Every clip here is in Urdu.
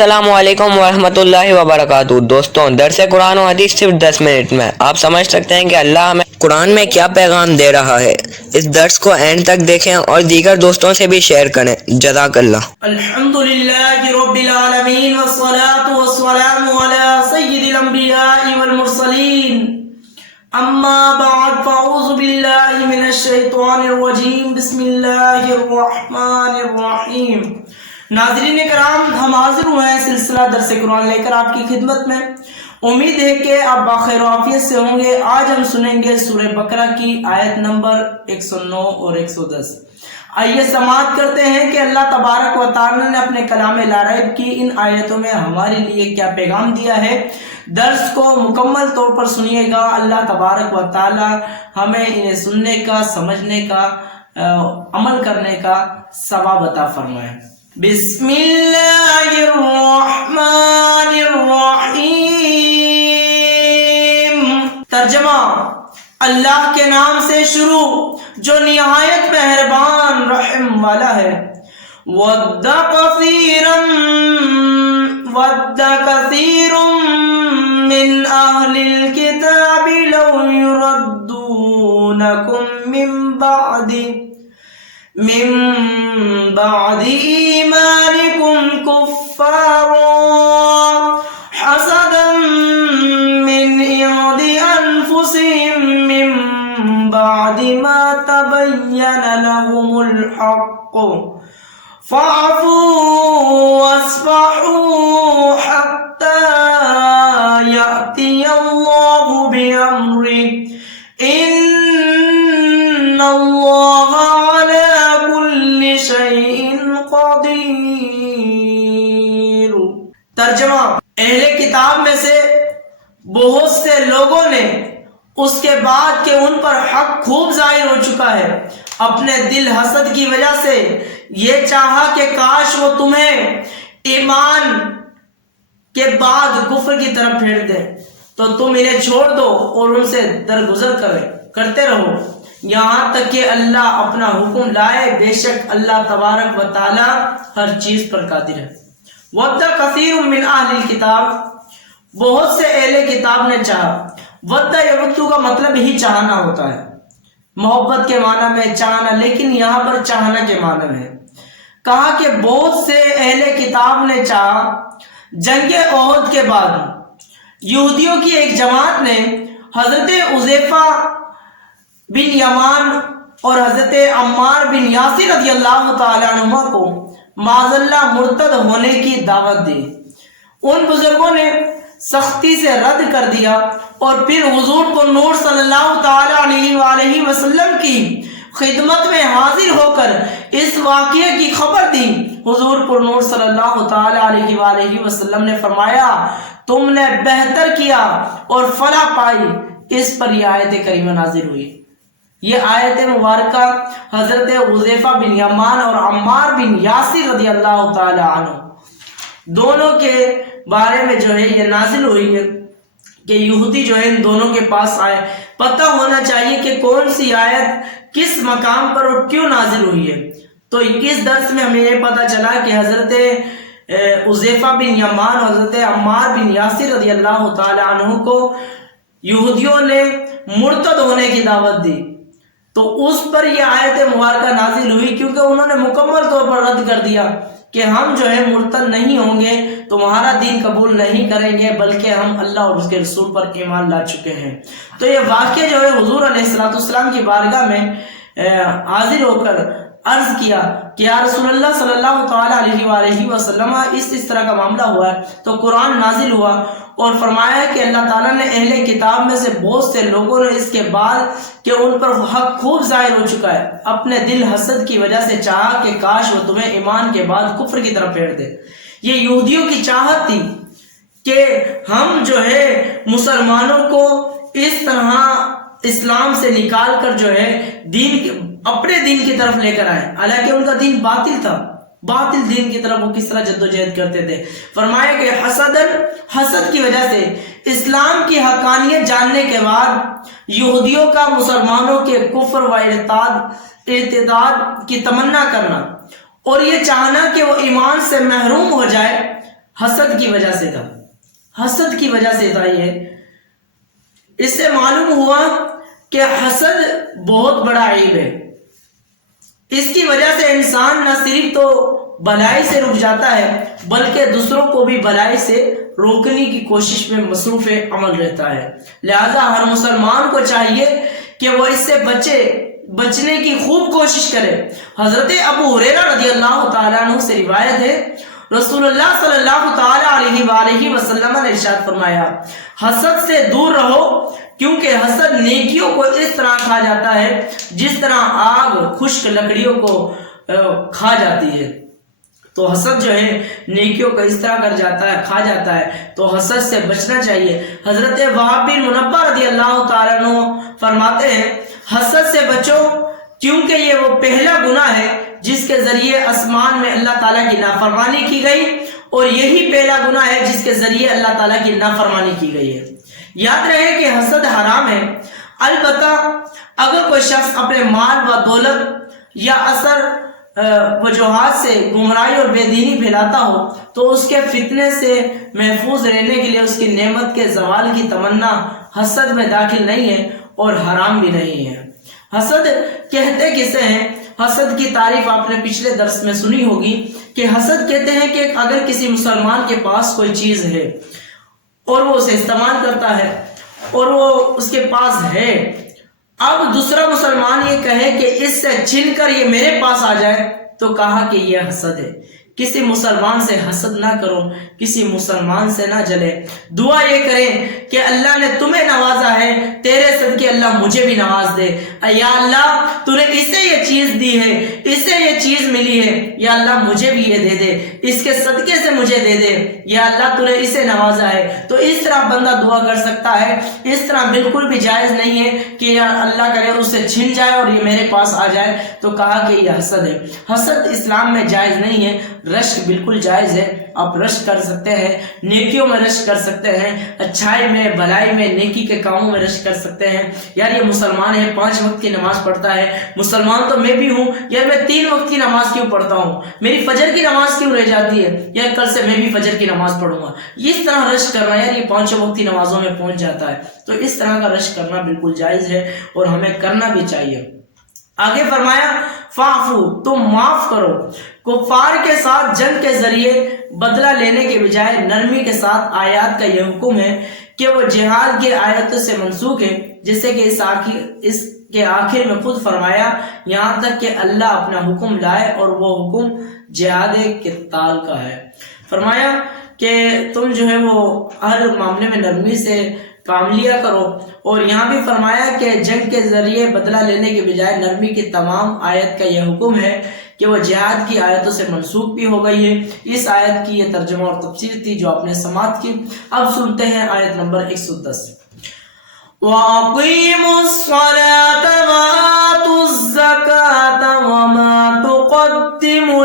السلام علیکم ورحمۃ اللہ وبرکاتہ۔ دوستوں، درس قرآن و حدیث صرف 10 منٹ میں آپ سمجھ سکتے ہیں کہ اللہ ہمیں قرآن میں کیا پیغام دے رہا ہے۔ اس درس کو اینڈ تک دیکھیں اور دیگر دوستوں سے بھی شیئر کریں۔ جزاک اللہ۔ الحمدللہ رب العالمین والصلاة والسلام علی سید الانبیاء والمرسلین، اما بعد فاعوذ باللہ من الشیطان الرجیم، بسم اللہ الرحمن الرحیم۔ ناظرین کرام، ہم حاضر ہوئے ہیں سلسلہ درس قرآن لے کر آپ کی خدمت میں۔ امید ہے کہ آپ بخیر و عافیت سے ہوں گے۔ آج ہم سنیں گے سورہ بقرہ کی آیت نمبر 109 اور 110۔ آئیے سماعت کرتے ہیں کہ اللہ تبارک و تعالی نے اپنے کلام لا ریب کی ان آیتوں میں ہمارے لیے کیا پیغام دیا ہے۔ درس کو مکمل طور پر سنیے گا۔ اللہ تبارک و تعالی ہمیں انہیں سننے کا، سمجھنے کا، عمل کرنے کا ثواب عطا فرمائے۔ بسم اللہ الرحمن الرحیم۔ ترجمہ: اللہ کے نام سے شروع جو نہایت مہربان رحم والا ہے۔ وَدَّ كَثِيرٌ مِّنْ أَهْلِ الْكِتَابِ لَوْ يُرَدُّونَكُم من بعد ایمانکم کفارا حسدا من عند انفسهم من بعد ما تبین لهم الحق فاعفوا واصفحوا حتى یأتی اللہ بأمرہ ان اللہ قدیر۔ ترجمہ: اہل کتاب میں سے بہت سے لوگوں نے اس کے بعد کہ ان پر حق خوب ظاہر ہو چکا ہے، اپنے دل حسد کی وجہ سے یہ چاہا کہ کاش وہ تمہیں ایمان کے بعد کفر کی طرف پھیر دے تو تم انہیں چھوڑ دو اور ان سے درگزر کرتے رہو یہاں تک کہ اللہ اپنا حکم لائے۔ بے شک اللہ تبارک و تعالی ہر چیز پر قادر ہے۔ وَدَّ كَثِيرٌ مِّنْ أَهْلِ الْكِتَابِ، بہت سے اہل کتاب نے چاہا۔ وَدَّ یودّ کا مطلب ہی چاہنا ہوتا ہے، محبت کے معنی میں چاہنا، لیکن یہاں پر چاہنا کے معنی میں کہا کہ بہت سے اہل کتاب نے چاہا۔ جنگ احد کے بعد یہودیوں کی ایک جماعت نے حضرت حذیفہ بن یمان اور حضرت عمار بن یاسر رضی اللہ تعالیٰ عنہما کو معاذ اللہ مرتد ہونے کی دعوت دی۔ ان بزرگوں نے سختی سے رد کر دیا اور پھر حضور کو نور صلی اللہ تعالیٰ علیہ وآلہ وسلم کی خدمت میں حاضر ہو کر اس واقعے کی خبر دی۔ حضور پر نور صلی اللہ تعالیٰ علیہ وآلہ وسلم نے فرمایا، تم نے بہتر کیا اور فلاح پائی۔ اس پر یہ آیت کریمہ نازل ہوئی۔ یہ آیت مبارکہ حضرت حذیفہ بن یمان اور عمار بن یاسر رضی اللہ تعالی عنہ دونوں کے بارے میں جو ہے یہ نازل ہوئی ہے کہ یہودی جو ہے ان دونوں کے پاس آئے۔ پتہ ہونا چاہیے کہ کون سی آیت کس مقام پر اور کیوں نازل ہوئی ہے۔ تو اس درس میں ہمیں یہ پتہ چلا کہ حضرت حذیفہ بن یمان اور حضرت عمار بن یاسر رضی اللہ تعالی عنہ کو یہودیوں نے مرتد ہونے کی دعوت دی، تو اس پر یہ آیت مبارکہ نازل ہوئی کیونکہ انہوں نے مکمل طور پر رد کر دیا کہ ہم جو ہے مرتد نہیں ہوں گے، تمہارا دین قبول نہیں کریں گے، بلکہ ہم اللہ اور اس کے رسول پر ایمان لا چکے ہیں۔ تو یہ واقعہ جو ہے حضور علیہ السلام کی بارگاہ میں حاضر ہو کر عرض کیا کہ یا رسول اللہ صلی اللہ تعالیٰ علیہ وآلہ وسلم اس طرح کا معاملہ ہوا ہے۔ تو قرآن نازل ہوا اور فرمایا کہ اللہ تعالیٰ نے اہل کتاب میں سے بہت سے لوگوں نے اس کے بعد کہ ان پر حق خوب ظاہر ہو چکا ہے، اپنے دل حسد کی وجہ سے چاہا کہ کاش وہ تمہیں ایمان کے بعد کفر کی طرف پھیر دے۔ یہ یہودیوں کی چاہت تھی کہ ہم جو ہے مسلمانوں کو اس طرح اسلام سے نکال کر جو ہے اپنے دین کی طرف لے کر آئے، حالانکہ ان کا دین باطل تھا، باطل دین کی طرف وہ کس طرح جدوجہد کرتے تھے۔ فرمایا کہ حسد کی وجہ سے اسلام کی حقانیت جاننے کے بعد یہودیوں کا مسلمانوں کے کفر و ارتداد کی تمنا کرنا اور یہ چاہنا کہ وہ ایمان سے محروم ہو جائے، حسد کی وجہ سے تھا، حسد کی وجہ سے تھا یہ۔ اس سے معلوم ہوا کہ حسد بہت بڑا عیب ہے۔ اس کی وجہ سے انسان نہ صرف تو بھلائی سے رک جاتا ہے بلکہ دوسروں کو بھی بھلائی سے روکنے کی کوشش میں مصروف عمل رہتا ہے۔ لہذا ہر مسلمان کو چاہیے کہ وہ اس سے بچنے کی خوب کوشش کرے۔ حضرت ابو ہریرہ رضی اللہ تعالیٰ عنہ سے روایت ہے، رسول اللہ صلی اللہ تعالیٰ علیہ وآلہ وسلم نے ارشاد فرمایا، حسد سے دور رہو، کیونکہ حسد نیکیوں کو اس طرح کھا جاتا ہے جس طرح آگ خشک لکڑیوں کو کھا جاتی ہے۔ تو حسد جو ہے نیکیوں کو اس طرح کر جاتا ہے، کھا جاتا ہے، تو حسد سے بچنا چاہیے۔ حضرت وہب بن منبہ رضی اللہ تعالیٰ عنہ فرماتے ہیں، حسد سے بچو کیونکہ یہ وہ پہلا گناہ ہے جس کے ذریعے آسمان میں اللہ تعالیٰ کی نافرمانی کی گئی، اور یہی پہلا گناہ ہے جس کے ذریعے اللہ تعالیٰ کی نافرمانی کی گئی ہے۔ یاد رہے کہ حسد حرام ہے، البتہ اگر کوئی شخص اپنے مال و دولت یا اثر وجوہات سے گمراہی اور بے دینی پھیلاتا ہو تو اس کے فتنے سے محفوظ رہنے کے لیے اس کی نعمت کے زوال کی تمنا حسد میں داخل نہیں ہے اور حرام بھی نہیں ہے۔ حسد کہتے کسے ہیں؟ حسد کی تعریف آپ نے پچھلے درس میں سنی ہوگی کہ حسد کہتے ہیں کہ اگر کسی مسلمان کے پاس کوئی چیز ہے اور وہ اسے استعمال کرتا ہے اور وہ اس کے پاس ہے، اب دوسرا مسلمان یہ کہے کہ اس سے چھن کر یہ میرے پاس آ جائے، تو کہا کہ یہ حسد ہے۔ کسی مسلمان سے حسد نہ کرو، کسی مسلمان سے نہ جلے، دعا یہ کریں کہ اللہ نے تمہیں نوازا ہے، تیرے صدقے اللہ مجھے بھی نواز دے۔ یا اللہ تو نے اسے یہ چیز دی ہے، اسے یہ چیز ملی ہے، یا اللہ مجھے بھی یہ دے دے، اس کے صدقے سے مجھے دے دے، یا اللہ تو نے اسے نوازا ہے۔ تو اس طرح بندہ دعا کر سکتا ہے۔ اس طرح بالکل بھی جائز نہیں ہے کہ یا اللہ کرے اس سے چھن جائے اور یہ میرے پاس آ جائے، تو کہا کہ یہ حسد ہے۔ حسد اسلام میں جائز نہیں ہے، رشک بالکل جائز ہے۔ آپ رشک کر سکتے ہیں، نیکیوں میں رشک کر سکتے ہیں، اچھائی میں، بھلائی میں، نیکی کے کاموں میں رشک کر سکتے ہیں۔ یار یہ مسلمان ہے، 5 وقت کی نماز پڑھتا ہے، مسلمان تو میں بھی ہوں، یار میں 3 وقت کی نماز کیوں پڑھتا ہوں، میری فجر کی نماز کیوں رہ جاتی ہے، یار کل سے میں بھی فجر کی نماز پڑھوں گا۔ اس طرح رشک کرنا، یار یہ 5 وقت کی نمازوں میں پہنچ جاتا ہے، تو اس طرح کا رشک کرنا بالکل جائز ہے اور ہمیں کرنا بھی چاہیے۔ آگے فرمایا فاعفو، تم معاف کرو۔ کفار کے ساتھ جنگ کے ذریعے بدلہ لینے کے بجائے نرمی کے ساتھ آیات کا یہ حکم ہے کہ وہ جہاد کی آیتوں سے منسوخ ہے، جیسے کہ اس کے آخر میں خود فرمایا یہاں تک کہ اللہ اپنا حکم لائے، اور وہ حکم جہاد قتال کا ہے۔ فرمایا کہ تم جو ہے وہ ہر معاملے میں نرمی سے کام لیا کرو، اور یہاں بھی فرمایا کہ جنگ کے ذریعے بدلہ لینے کے بجائے نرمی کی تمام آیت کا یہ حکم ہے کہ وہ جہاد کی آیتوں سے منسوخ بھی ہو گئی ہے۔ اس آیت کی یہ ترجمہ اور تفسیر تھی جو آپ نے سماعت کی۔ اب سنتے ہیں آیت نمبر 110۔ وَأَقِيمُوا الصَّلَاةَ وَآتُوا الزَّكَاةَ وَمَا تُقَدِّمُوا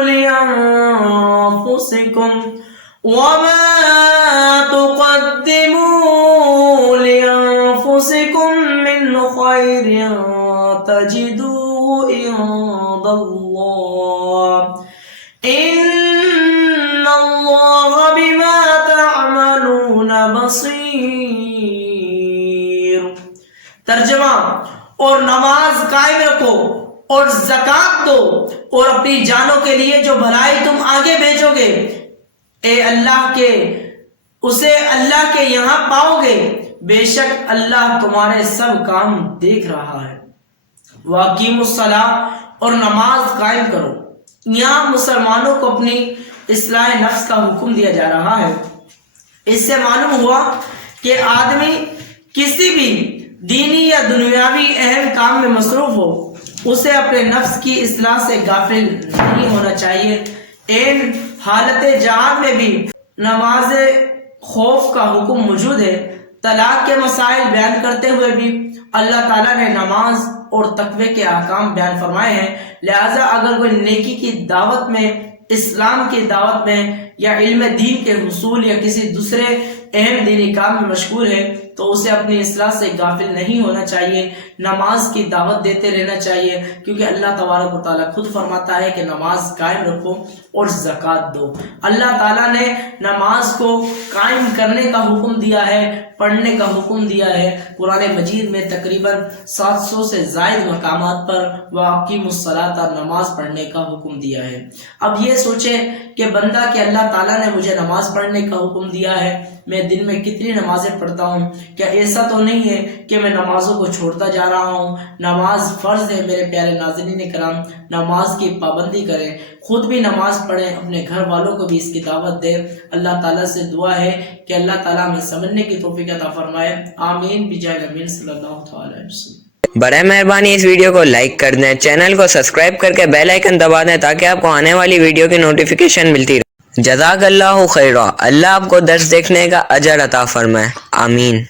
لِأَنفُسِكُم مِّنْ خَيْرٍ تَجِدُوهُ عِندَ اللَّهِ إِنَّ اللَّهَ بِمَا تَعْمَلُونَ بَصِيرٌ۔ ترجمہ، اور نماز قائم رکھو اور زکوٰۃ دو اور اپنی جانوں کے لیے جو بھلائی تم آگے بھیجو گے اسے اللہ کے یہاں پاؤ گے، بے شک اللہ تمہارے سب کام دیکھ رہا ہے۔ وَأَقِیمُوا الصَّلَاةَ، اور نماز قائم کرو۔ یہاں مسلمانوں کو اپنی اصلاح نفس کا حکم دیا جا رہا ہے۔ اس سے معلوم ہوا کہ آدمی کسی بھی دینی یا دنیاوی اہم کام میں مصروف ہو، اسے اپنے نفس کی اصلاح سے غافل نہیں ہونا چاہیے۔ این حالت جہاد میں بھی نماز خوف کا حکم موجود ہے۔ طلاق کے مسائل بیان کرتے ہوئے بھی اللہ تعالیٰ نے نماز اور تقوی کے احکام بیان فرمائے ہیں۔ لہٰذا اگر کوئی نیکی کی دعوت میں، اسلام کی دعوت میں یا علم دین کے حصول یا کسی دوسرے اہم دینی کام میں مشغول ہے تو اسے اپنی اصلاح سے غافل نہیں ہونا چاہیے، نماز کی دعوت دیتے رہنا چاہیے، کیونکہ اللہ تبارک و تعالیٰ خود فرماتا ہے کہ نماز قائم رکھو اور زکوٰۃ دو۔ اللہ تعالیٰ نے نماز کو قائم کرنے کا حکم دیا ہے، پڑھنے کا حکم دیا ہے۔ قرآن مجید میں تقریباً 700 سے زائد مقامات پر وَأَقِیمُوا الصَّلَاةَ نماز پڑھنے کا حکم دیا ہے۔ اب یہ سوچیں کہ بندہ کہ اللہ تعالیٰ نے مجھے نماز پڑھنے کا حکم دیا ہے، میں دن میں کتنی نمازیں پڑھتا ہوں؟ کیا ایسا تو نہیں ہے کہ میں نمازوں کو چھوڑتا جا رہا ہوں؟ نماز فرض ہے میرے پیارے ناظرین کرام، نماز کی پابندی کریں، خود بھی نماز پڑھیں، اپنے گھر والوں کو بھی اس کی دعوت دیں۔ اللہ تعالیٰ سے دعا ہے کہ اللہ تعالیٰ ہمیں سمجھنے کی توفیق عطا فرمائے، آمین بجاہ نبی صلی اللہ تعالیٰ علیہ وسلم۔ برائے مہربانی اس ویڈیو کو لائک کر دیں، چینل کو سبسکرائب کر کے بیل آئیکن دبا دیں تاکہ آپ کو آنے والی ویڈیو کی نوٹیفیکیشن ملتی رہے۔ جزاک اللہ خیرہ، اللہ آپ کو درس دیکھنے کا اجر عطا فرمائے، آمین۔